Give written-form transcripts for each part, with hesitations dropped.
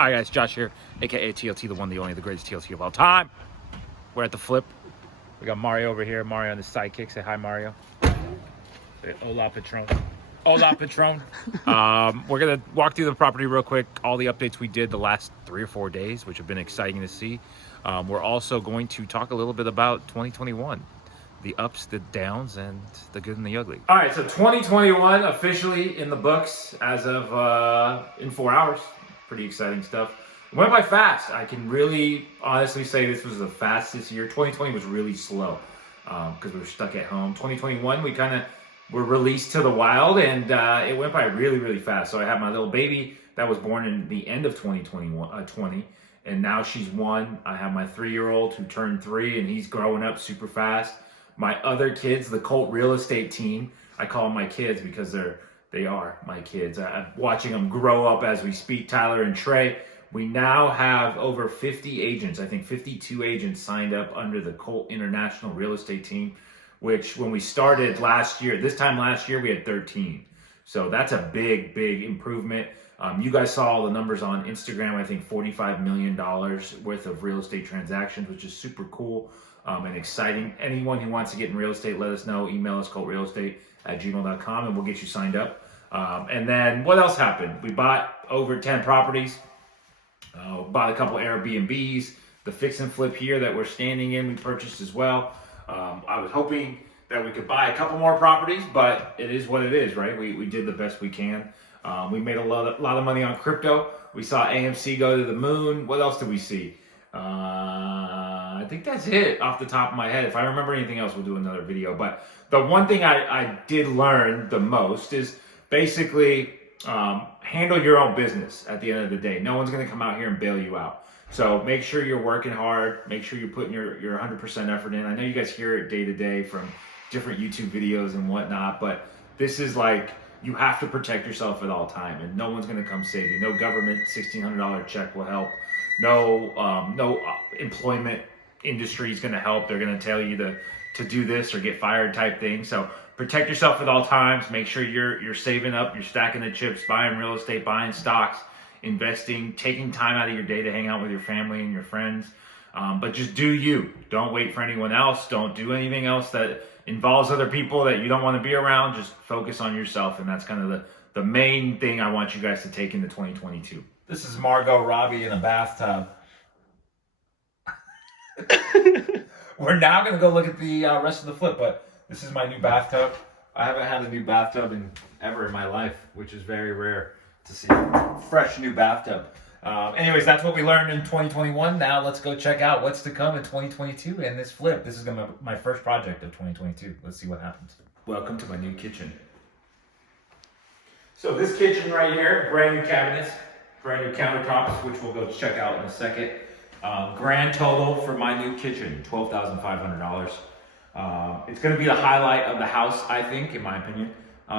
Hi guys, Josh here, aka TLT, the one, the only, the greatest TLT of all time. We're at the flip. We got Mario over here. Mario on the sidekick. Say hi, Mario. Say, hola, Patron. Hola, Patron. We're gonna walk through the property real quick. All the updates we did the last 3 or 4 days, which have been exciting to see. We're also going to talk a little bit about 2021. The ups, the downs, and the good and the ugly. All right, so 2021 officially in the books as of in 4 hours. Pretty exciting stuff. It went by fast. I can really honestly say this was the fastest year. 2020 was really slow because we were stuck at home. 2021, we kind of were released to the wild, and it went by really, really fast. So I had my little baby that was born in the end of 2020, and now she's 1. I have my 3-year-old who turned 3, and he's growing up super fast. My other kids, the Cult Real Estate team, I call them my kids because they are my kids. I'm watching them grow up as we speak. Tyler and Trey. We now have over 50 agents. I think 52 agents signed up under the Colt International Real Estate team, which when we started last year, this time last year, we had 13. So that's a big, big improvement. You guys saw all the numbers on Instagram. I think $45 million worth of real estate transactions, which is super cool and exciting. Anyone who wants to get in real estate, let us know. Email us, cultrealestate@gmail.com, and we'll get you signed up. And then what else happened? We bought over 10 properties. Bought a couple Airbnbs. The fix and flip here that we're standing in, we purchased as well. I was hoping that we could buy a couple more properties, but it is what it is, right? We did the best we can. We made a lot of money on crypto. We saw AMC go to the moon. What else did we see? I think that's it off the top of my head. If I remember anything else, we'll do another video. But the one thing I did learn the most is basically handle your own business at the end of the day. No one's going to come out here and bail you out. So make sure you're working hard. Make sure you're putting your 100% effort in. I know you guys hear it day to day from different YouTube videos and whatnot, but this is like, you have to protect yourself at all time, and no one's going to come save you. No government $1,600 check will help. No employment industry is going to help. They're going to tell you to do this or get fired type thing. So protect yourself at all times. Make sure you're saving up, you're stacking the chips, buying real estate, buying stocks, investing, taking time out of your day to hang out with your family and your friends. But just do you. Don't wait for anyone else. Don't do anything else that involves other people that you don't want to be around. Just focus on yourself, and that's kind of the main thing I want you guys to take into 2022. This is Margot Robbie in a bathtub. We're now going to go look at the rest of the flip, but this is my new bathtub. I haven't had a new bathtub ever in my life, which is very rare to see a fresh new bathtub. Anyways, that's what we learned in 2021. Now let's go check out what's to come in 2022 and this flip. This is gonna be my first project of 2022. Let's see what happens. Welcome to my new kitchen. So this kitchen right here, brand new cabinets, brand new countertops, which we'll go check out in a second. Grand total for my new kitchen, $12,500. It's going to be the highlight of the house, I think, in my opinion.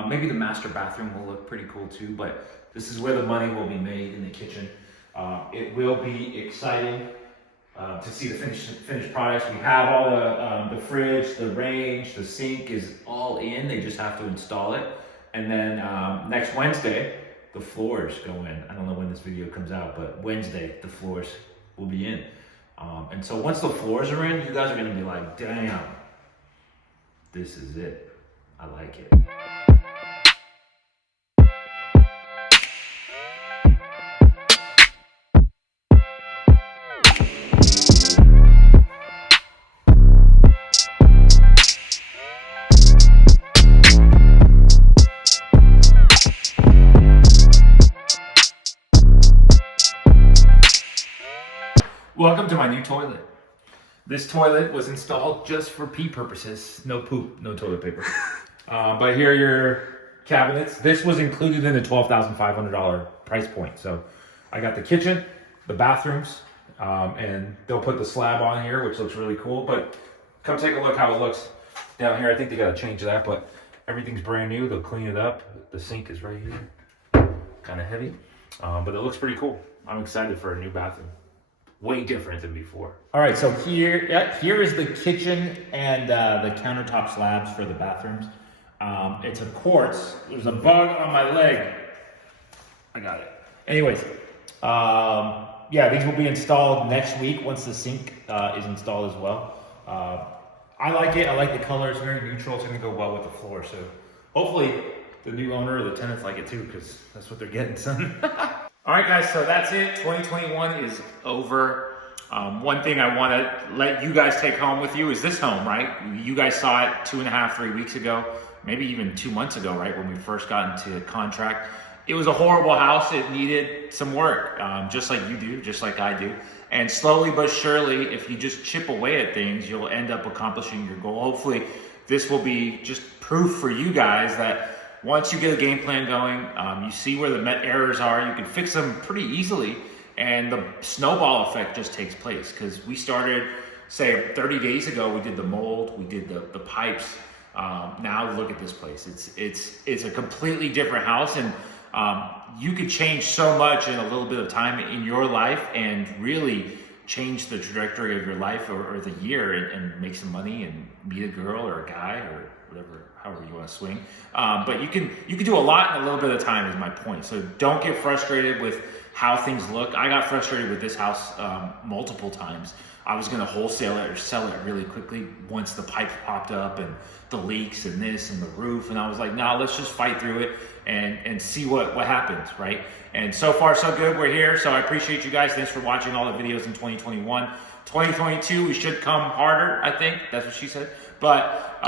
Maybe the master bathroom will look pretty cool too, but this is where the money will be made, in the kitchen. It will be exciting to see the finished products. We have all the fridge, the range, the sink is all in. They just have to install it. And then next Wednesday, the floors go in. I don't know when this video comes out, but Wednesday, the floors will be in. And so once the floors are in, you guys are going to be like, damn, this is it. I like it. Welcome to my new toilet. This toilet was installed just for pee purposes. No poop, no toilet paper. But here are your cabinets. This was included in the $12,500 price point. So I got the kitchen, the bathrooms, and they'll put the slab on here, which looks really cool. But come take a look how it looks down here. I think they got to change that, but everything's brand new. They'll clean it up. The sink is right here. Kind of heavy, but it looks pretty cool. I'm excited for a new bathroom. Way different than before. All right, so here is the kitchen and the countertop slabs for the bathrooms. It's a quartz. There's a bug on my leg. I got it. Anyways, Yeah, these will be installed next week once the sink is installed as well. I like it. I like the color. It's very neutral. It's going to go well with the floor. So hopefully the new owner or the tenants like it too, because that's what they're getting, son. All right, guys. So that's it. 2021 is over. One thing I want to let you guys take home with you is this home, right? You guys saw it 2.5, 3 weeks ago, maybe even 2 months ago, right? When we first got into contract. It was a horrible house. It needed some work, just like you do, just like I do. And slowly but surely, if you just chip away at things, you'll end up accomplishing your goal. Hopefully, this will be just proof for you guys that once you get a game plan going, you see where the errors are, you can fix them pretty easily, and the snowball effect just takes place. Because we started, say, 30 days ago, we did the mold, we did the pipes. Now look at this place. It's a completely different house, and you could change so much in a little bit of time in your life and really change the trajectory of your life or the year and make some money and meet a girl or a guy or whatever, however you want to swing. But you can do a lot in a little bit of time is my point. So don't get frustrated with how things look. I got frustrated with this house multiple times. I was going to wholesale it or sell it really quickly once the pipes popped up and the leaks and this and the roof. And I was like, nah, let's just fight through it and see what happens, right? And so far, so good. We're here. So I appreciate you guys. Thanks for watching all the videos in 2021. 2022, we should come harder, I think. That's what she said. But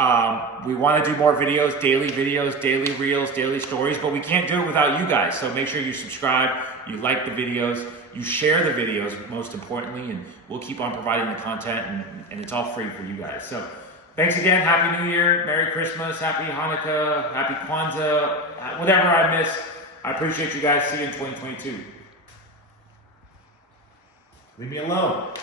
we want to do more videos, daily reels, daily stories. But we can't do it without you guys. So make sure you subscribe, you like the videos, you share the videos, most importantly, and we'll keep on providing the content, and it's all free for you guys. So thanks again. Happy New Year, Merry Christmas, Happy Hanukkah, Happy Kwanzaa, whatever I miss. I appreciate you guys. See you in 2022. Leave me alone.